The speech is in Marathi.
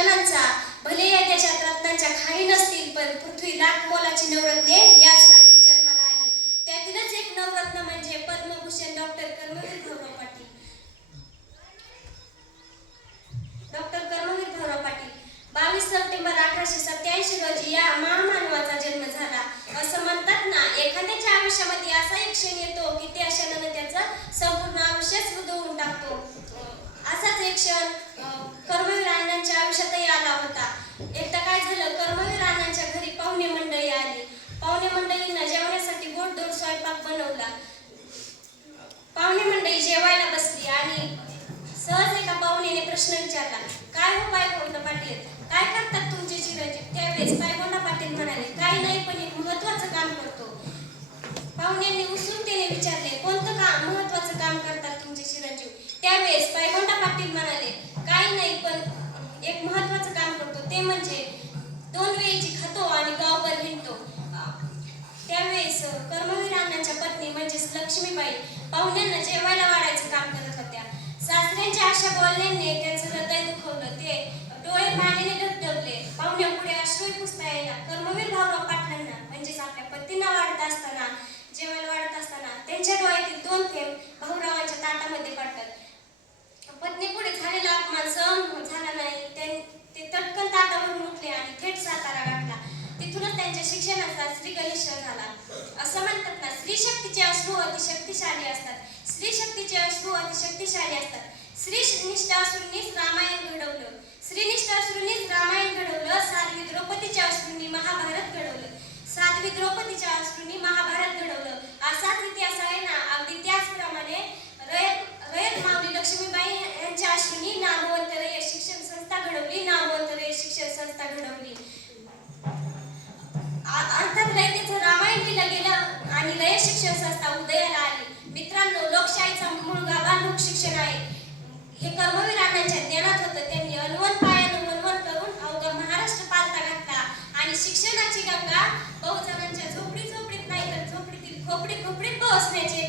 जणांचा, भले या देशात रत्नांच्या खाणी नसतील, पण पृथ्वी लाख मोलाची नवरत्ने याच मातीत जन्माला आली. त्यातीलच एक नवरत्न म्हणजे Padmabhushan doctor Karmaveer Bhaurao Patil. Doctor Karmaveer Bhaurao Patil 22 September 1887 रोजी या महामानवाचा जन्म झाला. असं म्हणतात ना, एखाद्याच्या आयुष्यामध्ये असा एक क्षण येतो की त्या क्षणाने त्याचं संपूर्ण आयुष्यच उधळून टाकतो. असाच एक क्षण कर्मवीर अण्णांच्या आयुष्यातही आला होता. एकदा काय झालं, कर्मवीर अण्णांच्या घरी पाहुणे मंडळी आली. पाहुणे मंडळींना जेवण्यासाठी गोड स्वयंपाक बनवला. पाहुणे मंडळी जेवायला बसली आणि सहज एका पाहुणेने प्रश्न विचारला, काय हो पायगोंडा पाटील, काय करतात तुमचे चिरंजीव? त्यावेळेस पायगोंडा पाटील म्हणाले, काही नाही, पण एक महत्वाचं काम करतो. पाहुण्यांनी उत्सुकतेने विचारले, कोणतं काम, महत्वाचं काम करतात तुमचे चिरंजीव? त्यावेळेस पायगोंडा पाटील म्हणाले, काही नाही, पण एक महत्वाचं काम करतो, ते म्हणजे 2 वेळेची खातो आणि गावभर हिंडतो. त्यावेळेस कर्मवीर अण्णांच्या पत्नी म्हणजेच लक्ष्मीबाई पाहुण्यांना जेवायला वाढायचं काम करत होत्या. सासऱ्यांच्या अशा बोलण्याने त्यांचं हृदय दुखवलं. ते डोळे पाण्याने धबधबले. पाहुण्यापुढे अश्रूही पुसता यायला. कर्मवीर भाऊराव पाटलांना म्हणजेच आपल्या पतींना वाढत असताना, जेवायला वाढत असताना त्यांच्या डोळ्यातील 2 थेंब भाऊरावांच्या ताटामध्ये पडतात. पत्नीपुढे झालेला अपमान सहन झाला नाही. ते तटकन ताटावरून उठले आणि थेट सातारा गाठला. तिथूनच त्यांच्या शिक्षणाचा श्रीगणेश्वर झाला. असं म्हणतात ना, स्त्री शक्तीचे अश्रू अतिशक्तिशाली असतात. स्त्री शक्तीचे अश्रू अतिशक्तिशाली असतात. स्त्रीनिष्ठ अश्रूंनीच रामायण घडवलं. स्त्रीनिष्ठ अश्रूंनीच रामायण घडवलं. साध्वी द्रौपदीच्या अश्रूंनी महाभारत घडवलं. साध्वी द्रौपदीच्या अश्रूंनी महाभारत घडवलं. असाच इतिहास आहे ना. अगदी त्याचप्रमाणे रयत माऊली लक्ष्मीबाई यांच्या अश्रूंनी नामवंत रयत शिक्षण संस्था घडवली. नामवंत रयत शिक्षण संस्था घडवली. अर्थात रयतेचं रामायण लिहिलं गेलं आणि रयत शिक्षण संस्था उदयाला आली. मित्रांनो, लोकशाहीचा मूळ गाभा लोकशिक्षण आहे हे कर्मवीर अण्णांच्या ज्ञानात होतं. त्यांनी अनवन पायानं वनवन करून अवघा महाराष्ट्र पालथा घातला आणि शिक्षणाची गंगा बहुजनांच्या झोपडीत नाही तर झोपडीतील खोपडीत पोहोचण्याचे